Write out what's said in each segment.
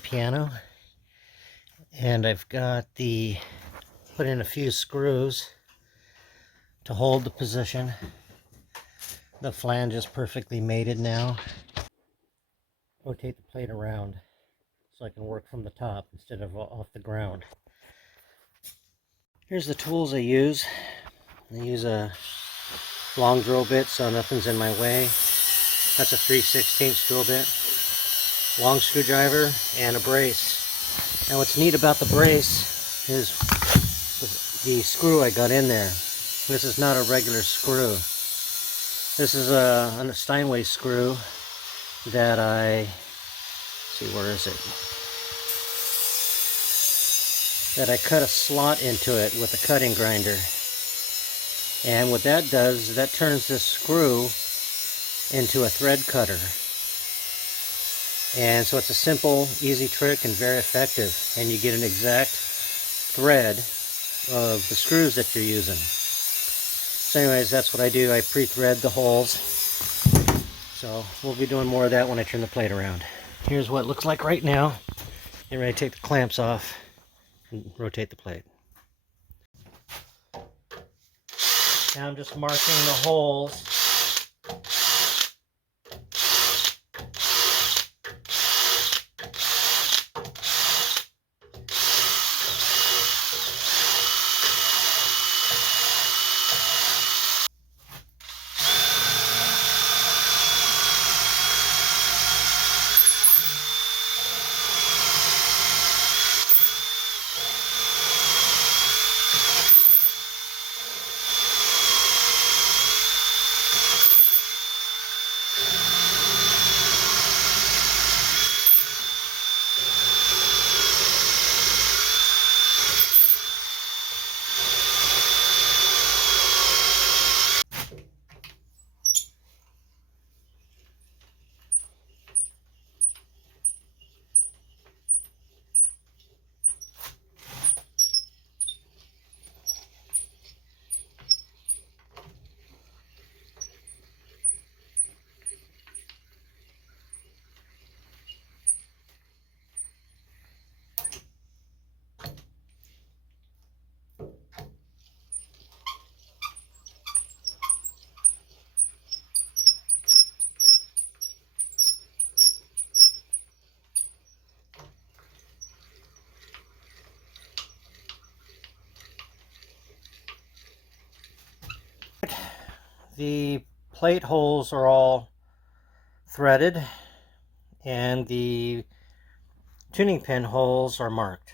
piano, and I've got put in a few screws to hold the position. The flange is perfectly mated now. Rotate the plate around so I can work from the top instead of off the ground. Here's the tools I use. I use a long drill bit so nothing's in my way. That's a 3/16 drill bit. Long screwdriver and a brace. Now what's neat about the brace is the screw I got in there. This is not a regular screw. This is a Steinway screw that where is it? That I cut a slot into it with a cutting grinder. And what that does is that turns this screw into a thread cutter. And so it's a simple, easy trick and very effective. And you get an exact thread of the screws that you're using. So anyways, that's what I do. I pre-thread the holes. So we'll be doing more of that when I turn the plate around. Here's what it looks like right now. Get ready to take the clamps off and rotate the plate. Now I'm just marking the holes. The plate holes are all threaded and the tuning pin holes are marked.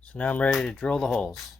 So now I'm ready to drill the holes.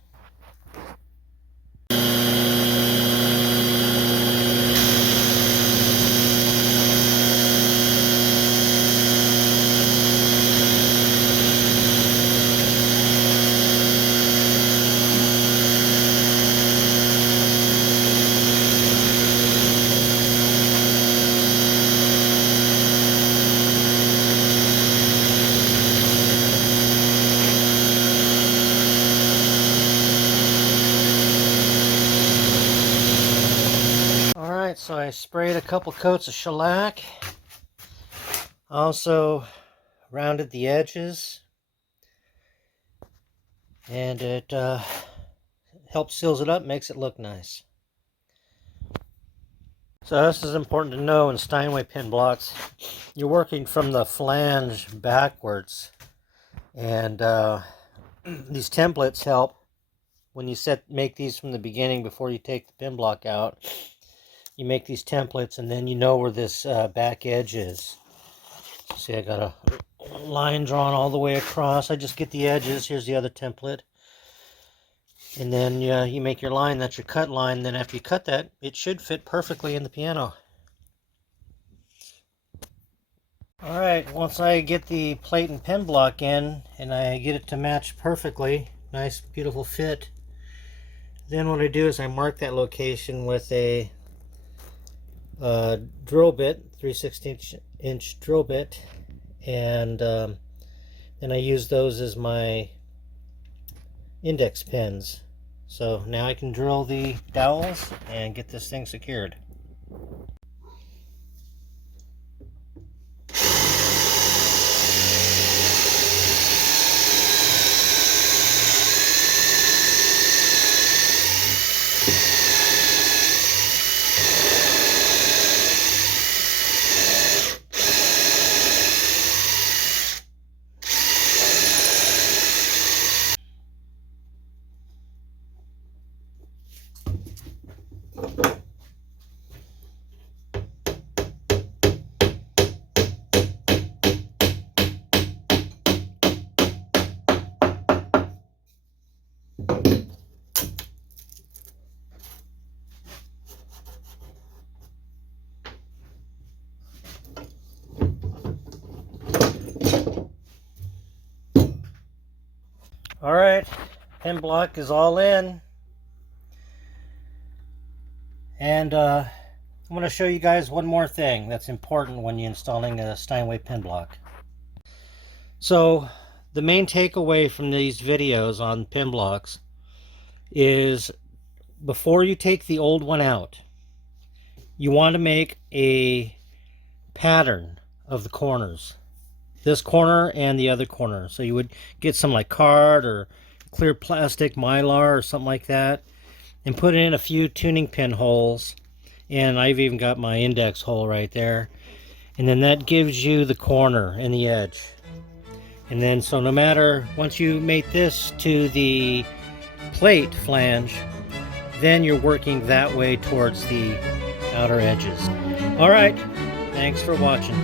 So I sprayed a couple coats of shellac. Also rounded the edges, and it helps seals it up, makes it look nice. So this is important to know in Steinway pin blocks. You're working from the flange backwards, and these templates help when you make these from the beginning before you take the pin block out. You make these templates and then you know where this back edge is. See, I got a line drawn all the way across. I just get the edges. Here's the other template. And then you make your line. That's your cut line. Then after you cut that, it should fit perfectly in the piano. Alright, once I get the plate and pin block in and I get it to match perfectly, nice beautiful fit, then what I do is I mark that location with a drill bit, 3/16" drill bit, and then I use those as my index pins. So now I can drill the dowels and get this thing secured. All right, pin block is all in, and I'm going to show you guys one more thing that's important when you're installing a Steinway pin block. So the main takeaway from these videos on pin blocks is before you take the old one out, you want to make a pattern of the corners, this corner and the other corner. So you would get some like card or clear plastic, mylar or something like that, and put in a few tuning pin holes, and I've even got my index hole right there, and then that gives you the corner and the edge. And then so no matter, once you mate this to the plate flange, then you're working that way towards the outer edges. All right, thanks for watching.